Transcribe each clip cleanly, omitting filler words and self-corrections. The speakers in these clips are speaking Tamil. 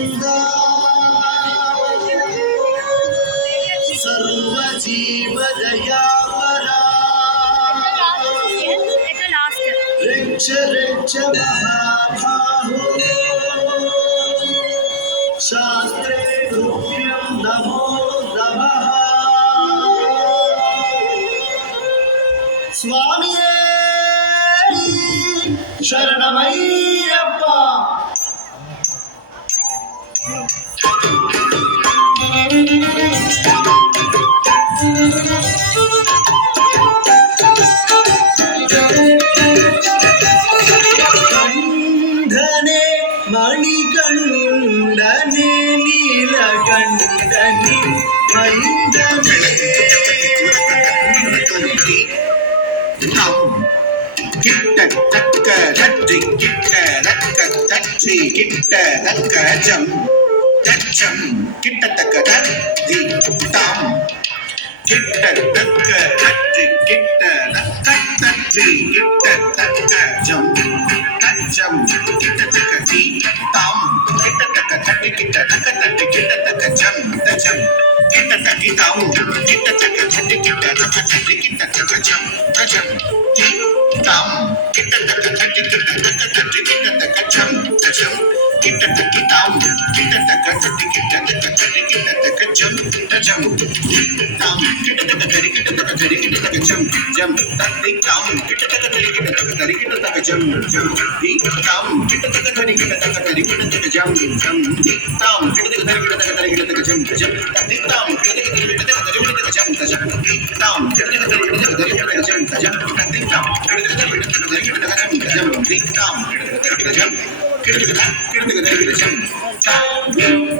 गोविंदा सर्वजीवदयापरा रक्ष रक्ष महाबाहो शास्त्रे तुभ्यं नमो नमः स्वामिये शरणमय्यप्पा कंधने मणिकंडने नीलकंडने महिंदने கிட்ட தக்க தட்டி கிட்ட தக்க தட்டி கிட்ட தக்க ஜம் தச்சம் கிட்ட தக்க தட்டி தாம் கிட்ட தக்க தட்டி கிட்ட தக்க தட்டி கிட்ட தக்க ஜம் தச்சம் கிட்ட தக்க தி தாம் கிட்ட தக்க தட்டி கிட்ட தக்க தட்டி கிட்ட தக்க ஜம் தச்சம் கிட்ட தட்டி தாம் கிட்ட தக்க தட்டி கிட்ட தக்க தட்டி கிட்ட தக்க ஜம் தச்சம் தி தாம் கிட்ட தக்க தட்டி கிட்ட தக்க தட்டி கிட்ட தக்க ஜம் தச்சம் கிட்ட தட்டி தாம் கிட்ட தக்க தட்டி கிட்ட தக்க தட்டி கிட்ட தக்க ஜம் தச்சம் தாம் கிட்ட தக்க தட்டி கிட்ட தக்க தட்டி கிட்ட தக்க ஜம் ஜம் தட்டி தாம் கிட்ட தக்க தட்டி கிட்ட தக்க தட்டி கிட்ட தக்க ஜம் ஜம் தி தாம் கிட்ட தக்க தட்டி கிட்ட தக்க தட்டி கிட்ட தக்க ஜம் ஜம் தி தாம் கிட்ட தக்க தட்டி கிட்ட தக்க தட்டி கிட்ட தக்க ஜம் ஜம் தட்டி தாம் கிட்ட தக்க தட்டி கிட்ட தக்க தட்டி கிட்ட தக்க ஜம் ஜம் தி தாம் கிட்ட தக்க தட்டி கிட்ட தக்க தட்டி கிட்ட தக்க ஜம் ஜம் தட்டி தாம் கிட்ட தக்க தட்டி கிட்ட தக்க தட்டி கிட்ட தக்க ஜம் ஜம் தி தாம் கிட்ட தக்க தட்டி கிட்ட ஜம் கிட்ட தக்க தட்டி கிட்ட ஜம் ta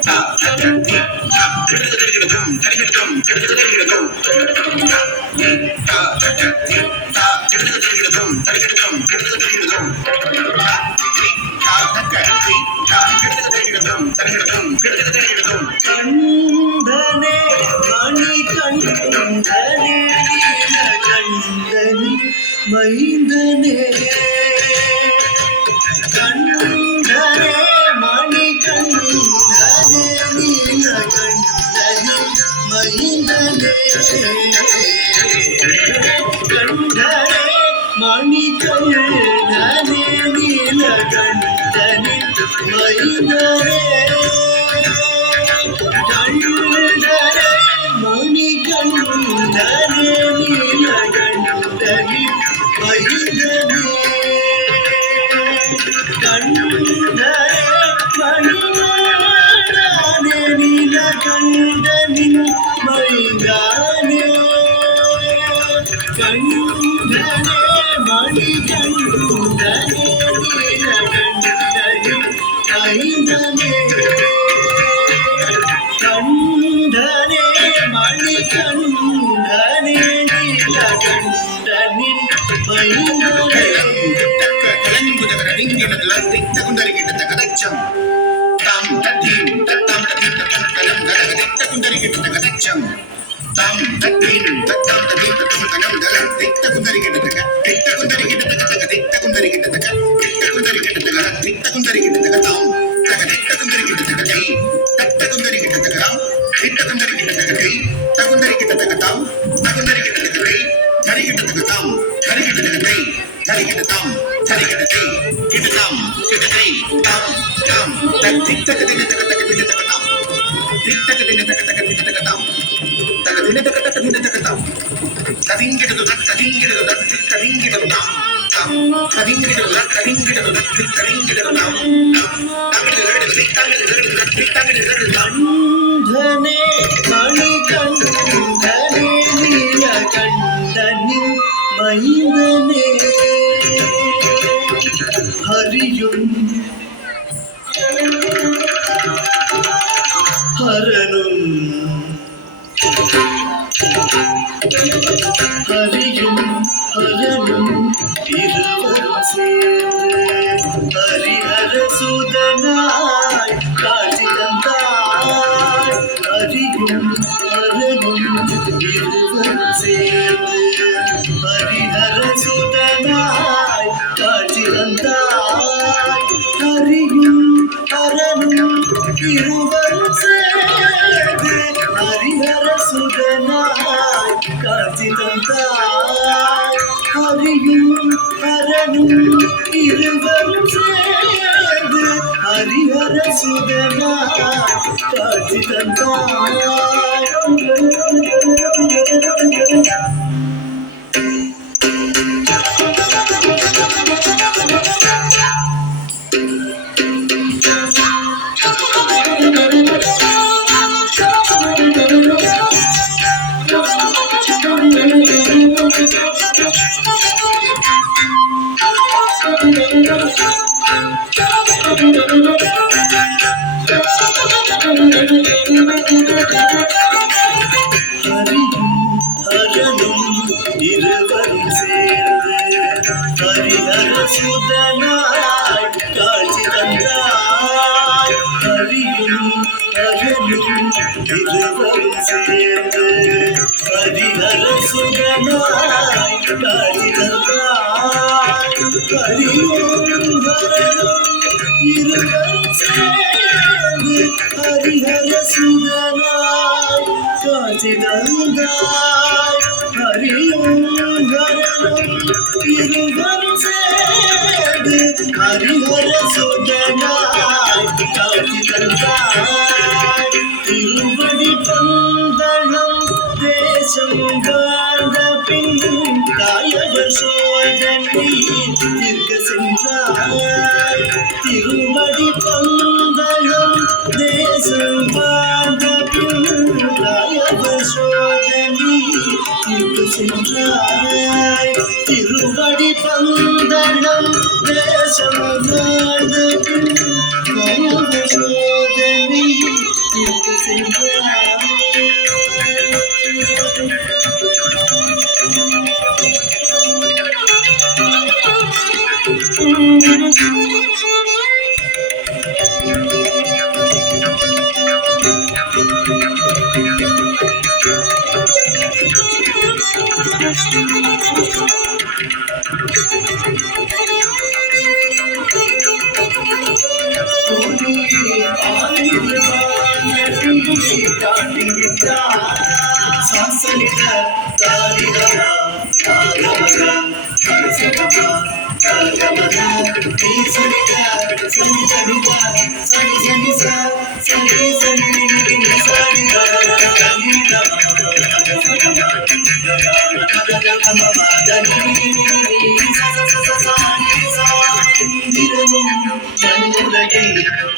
ta ta ta ti ta kita kita kita jom tadi kita jom kita kita kita jom ta ta ta ti ta kita kita kita jom tadi kita jom kita kita kita jom ta ti ta ta ka ti ta kita kita kita jom tadi kita jom kita kita kita jom कंधने मणिकंडने नीलकंडने महिंदने कंधने मणिकंडने नीलकंडने महिंदने कंधने मणिकंडने नीलकंडने महिंदने कंधने मणिकंडने नीलकंडने महिंदने कंधने मणिकंडने नीलकंडने महिंदने कंधने मणिकंडने नीलकंडने महिंदने कंधने मणिकंडने नीलकंडने महिंदने tam tatim tatam tatim tatam kanam galag takundari kita takacham tam tatim tatam tatim tatam kanam galag takundari kita takundari kita takundari kita takundari kita takundari kita takatam takundari kita takatai takundari kita takaram takundari kita takatai takundari kita takatam takundari kita takatai hari kita takatam hari kita takatai hari kita tam hari kita tai kita tam kita tai tam tam tak tik tak dina tak tak dina tak tam tik tak dina tak tak dina tak tam tak dina tak tak dina tak tam kading kita tu kading kita tu kading kita tu tam tam kading kita tu kading kita tu kading kita tu tam tak kita tik tak tik tak tam कंधने मणिकंडने नीलकंडने महिंदने हरियुं हरनुं हरियुं हरनुं இருவரும் சேர்ந்து ஹரிஹர சுதனாய் காட்சி தந்தாய் ஹரியும் ஹரனும் இருவரும் சேர்ந்து ஹரிஹர சுதனாய் காட்சி தந்தாய் ஹரியும் ஹரனும் இருவரும் சேர்ந்து ஹரிஹர சுதனாய் காட்சி தந்தாய். ஹரியும் ஹரனும் இருவரும் சேர்ந்து ஹரிஹர சுதனாய் காட்சி தந்தாய். இருவரும் சேர்ந்து ஹரிஹர சுதனாய் காட்சி தந்தாய். ஹரியும் ஹரனும் இருவரும் சேர்ந்து ஹரிஹர சுதனாய் காட்சி தந்தாய். ஹரியும் ஹரனும் இருவரும் சேர்ந்து ஹரிஹர சுதனாய் காட்சி தந்தாய். ஹரியும் ஹரனும் இருவரும் சேர்ந்து ஹரிஹர சுதனாய் காட்சி தந்தாய். திருவடி பந்தளம் தேசம் வாழ்ந்த பின் காயவர் சோதனை தீர்க்க சென்றாய். திருவடி பந்தளம் தேசம் வாழ்ந்த பின் காயவர் சோதனை தீர்க்க சென்றாய். திருவடி பந்தளம் தேசம் வாழ்ந்த பின் காயவர் சோதனை தீர்க்க சென்றாய்.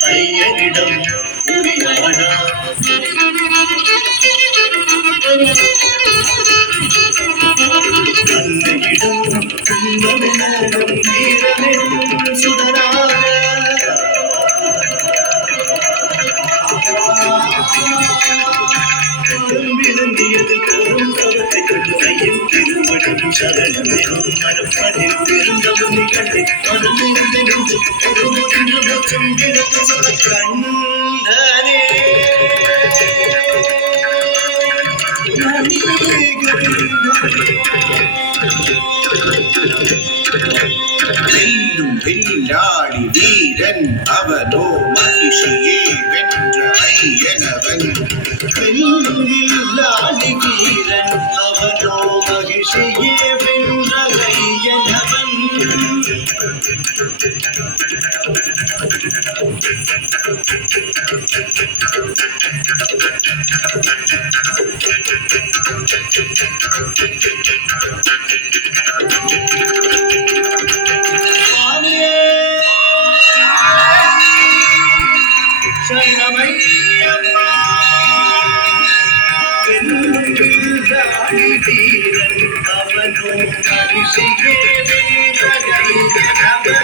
ஐயனிடம் உரியாடா அன்னையிடம் துன்பமெனும் வீரமெனும் சுடராக விழுந்தியது போரும் கவத்தை கொண்டு கையில் திருவடியும் சரணம் மரப்பதில் திருந்தவும் கண்டு மனமிருந்து நின்று ஒரு முன்று மற்றும் விடத்து சொல்ல கண்டனே வெல்லும் வில்லாளி வீரன் அவனோ மகிழ்ச்சியே வென்ற ஐயனவன். வெல்லும் வில்லாளி வீரன் அவனோ மகிழ்ச்சியே வென்ற ஐயனவன். சரணமையப்பா வெல்லும் வில்லாளி வீரன் அவனோ மகிழ்ச்சியே வென்ற ஐயனவன்.